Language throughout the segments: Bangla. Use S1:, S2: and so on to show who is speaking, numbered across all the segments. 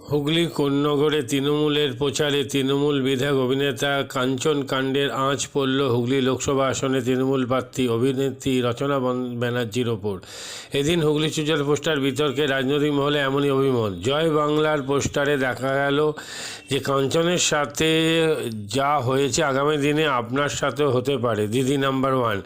S1: হুগলি কোন্নগরে তৃণমূলের প্রচারে তৃণমূল বিধায়ক অভিনেতা কাঞ্চন কাণ্ডের আঁচ পড়ল হুগলি লোকসভা আসনে তৃণমূল প্রার্থী অভিনেত্রী রচনা ব্যানার্জির ওপর। এদিন হুগলি চুচার পোস্টার বিতর্কে রাজনৈতিক মহলে এমনই অভিমত। জয় বাংলার পোস্টারে দেখা গেল যে কাঞ্চনের সাথে যা হয়েছে আগামী দিনে আপনার সাথে হতে পারে, দিদি নাম্বার ওয়ান।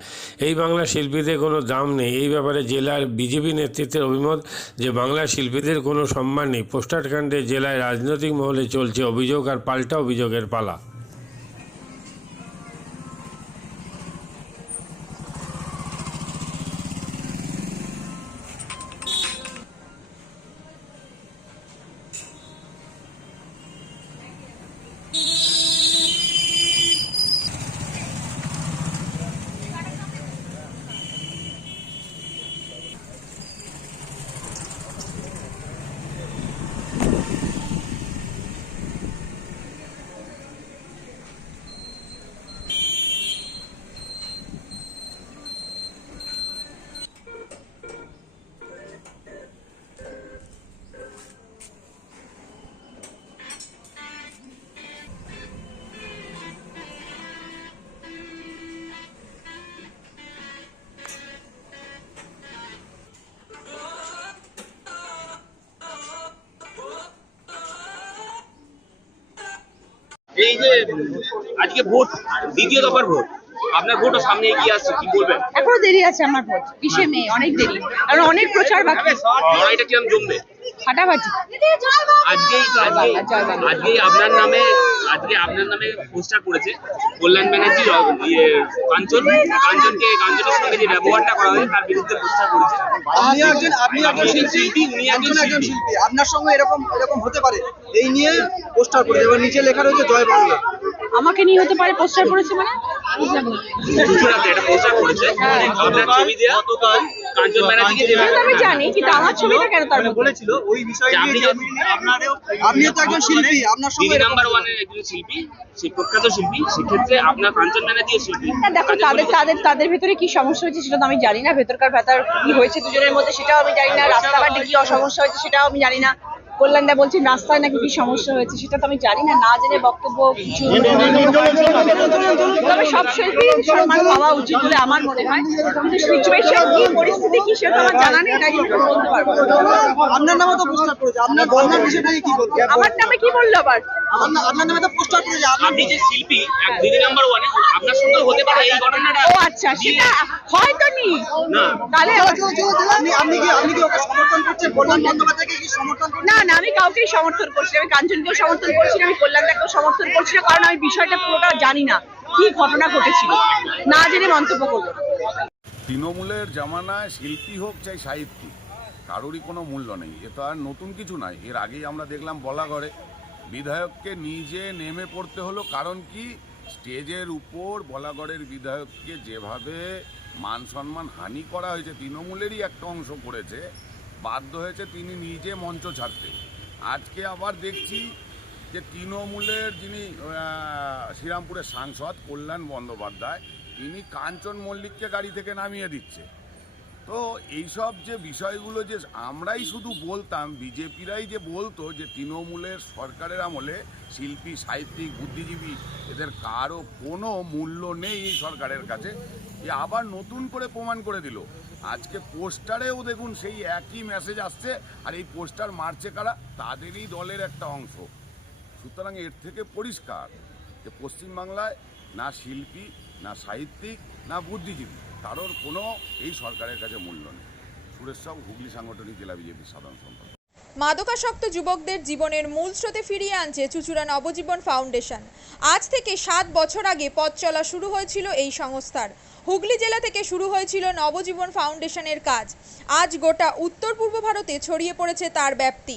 S1: এই বাংলা শিল্পীদের কোনো দাম নেই। এই ব্যাপারে জেলার বিজেপি নেতৃত্বের অভিমত যে বাংলা শিল্পীদের কোনো সম্মান নেই। পোস্টার কাণ্ডে জেলায় রাজনৈতিক মহলে চলছে অভিযোগ আর পাল্টা অভিযোগের পালা।
S2: এই যে আজকে ভোট দ্বিতীয় দফার ভোট আপনার ভোটও সামনে এগিয়ে আসছে কি বলবেন?
S3: এখনও দেরি আছে আমার ভোট বিশে মে অনেক দেরি কারণ অনেক প্রচার বাকি।
S2: লড়াইটা কিরম জমবে?
S3: ফাটাফাটি।
S2: আজকেই আজকে আজকেই আপনার নামে আজকে আপনার নামে পোস্টার করেছে। কল্যাণ ব্যানার্জি ইয়ে কাঞ্চন কাঞ্চনকে কাঞ্চনের সঙ্গে যে ব্যবহারটা করা হয় তার বিরুদ্ধে পোস্টার করেছে।
S4: আপনি একজন আপনি একজন শিল্পী
S2: উনি একজন
S4: একজন
S2: শিল্পী।
S4: আপনার সঙ্গে এরকম এরকম হতে পারে। এই নিয়ে পোস্টার এবার নিচে লেখা রয়েছে জয় বাংলা।
S3: আমাকে নিয়ে হতে পারে পোস্টার করেছে মানে? বুঝলাম না।
S2: চুচুড়াতে একটা পোস্টার করেছে। আপনার ছবি দেওয়া কাঞ্চন ব্যানার্জিকে যে
S3: আমি জানি কিন্তু আমার ছবিটা কেন তার
S4: বলেছিল ওই বিষয়ে
S2: আপনি
S4: আপনিও তো একজন শিল্পী আপনার সঙ্গে
S2: নাম্বার শিল্পী সেই প্রখ্যাত শিল্পী সেক্ষেত্রে আপনার কাঞ্চন ব্যানার্জি শিল্পী
S3: দেখো তাদের তাদের তাদের ভেতরে কি সমস্যা হয়েছে সেটা তো আমি জানি না ভেতরকার ভেতর কি হয়েছে দুজনের মধ্যে সেটাও আমি জানি না রাস্তাঘাটে কি অসমস্যা হয়েছে সেটাও আমি জানি না কল্যাণদা বলছেন রাস্তায় নাকি কি সমস্যা হয়েছে সেটা তো আমি জানি না না জেনে বক্তব্য কিছু তবে সব শিল্পী সম্মান পাওয়া উচিত বলে আমার মনে হয় কিন্তু সিচুয়েশন কি পরিস্থিতি কি সেটা আমার জানা নেই তাই জন্য বলতে পারব
S4: আপনার নামে তো পোস্টার করেছে আপনার আপনার বিষয়টা কি বলবেন
S3: আমার নামে কি বলল আবার
S4: আপনার নামে তো পোস্টার করেছে
S2: আপনি যে শিল্পী দিদি নাম্বার ওয়ানে আপনার সঙ্গে হতে পারে এই ঘটনাটা।
S3: ও আচ্ছা সেটা হয়তো নি। তাহলে
S4: আপনি আপনি কি আপনি কি ওকে সমর্থন করছেন? কল্যাণ বন্দ্যোপাধ্যায়কে কি সমর্থন করছেন?
S3: না না আমি কাউকেই সমর্থন করছি। আমি কাঞ্চনকেও সমর্থন করছি না আমি কল্যাণদাকেও সমর্থন করছি না কারণ আমি বিষয়টা পুরোটা জানি না। কি ঘটনা ঘটেছিল? না জেনে মন্তব্য করব
S5: তৃণমূলের জামানায় শিল্পী হোক চাই সাহিত্যিক কারোরই কোনো মূল্য নেই। এ তো আর নতুন কিছু নয়। এর আগেই আমরা দেখলাম বলা করে বিধায়ককে নিজে নেমে পড়তে হলো, কারণ কি? স্টেজের উপর বলাগড়ের বিধায়ককে যেভাবে মান সম্মান হানি করা হয়েছে, তৃণমূলেরই একটা অংশ করেছে, বাধ্য হয়েছে তিনি নিজে মঞ্চ ছাড়তে। আজকে আবার দেখছি যে তৃণমূলের যিনি শ্রীরামপুরের সাংসদ কল্যাণ বন্দ্যোপাধ্যায়, তিনি কাঞ্চন মল্লিককে গাড়ি থেকে নামিয়ে দিচ্ছে। তো এইসব যে বিষয়গুলো যে আমরাই শুধু বলতাম, বিজেপিরাই যে বলতো যে তৃণমূলের সরকারের আমলে শিল্পী, সাহিত্যিক, বুদ্ধিজীবী, এদের কারও কোনো মূল্য নেই এই সরকারের কাছে এ আবার নতুন করে প্রমাণ করে দিল। আজকে পোস্টারেও দেখুন সেই একই মেসেজ আসছে, আর এই পোস্টার মারছে কারা? তাদেরই দলের একটা অংশ। সুতরাং এর থেকে পরিষ্কার যে পশ্চিমবাংলায় না শিল্পী, না সাহিত্যিক, না বুদ্ধিজীবী কারোর কোনো এই সরকারের কাছে মূল্য নেই। সুরেশ সাউ হুগলি সাংগঠনিক জেলা বিজেপির সাধারণ সম্পাদক।
S6: মাদকাসক্ত যুবকদের জীবনের মূল স্রোতে ফিরিয়ে আনছে চুচুড়া নবজীবন ফাউন্ডেশন। আজ থেকে সাত বছর আগে পথ চলা শুরু হয়েছিল এই সংস্থার। হুগলি জেলা থেকে শুরু হয়েছিল নবজীবন ফাউন্ডেশনের কাজ। আজ গোটা উত্তর পূর্ব ভারতে ছড়িয়ে পড়েছে তার ব্যাপ্তি।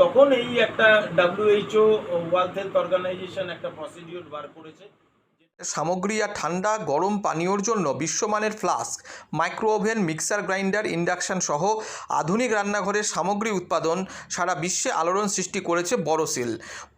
S7: তখন এই একটা ডাব্লিউএইচও ওয়ার্ল্ড হেলথ অর্গানাইজেশন একটা প্রসিডিওর বার করেছে।
S8: সামগ্রী আর ঠান্ডা, গরম পানীয়র জন্য বিশ্বমানের flask micro oven mixer grinder induction সহ আধুনিক রান্নাঘরের সামগ্রী উৎপাদন সারা বিশ্বে আলোড়ন সৃষ্টি করেছে বড়সিল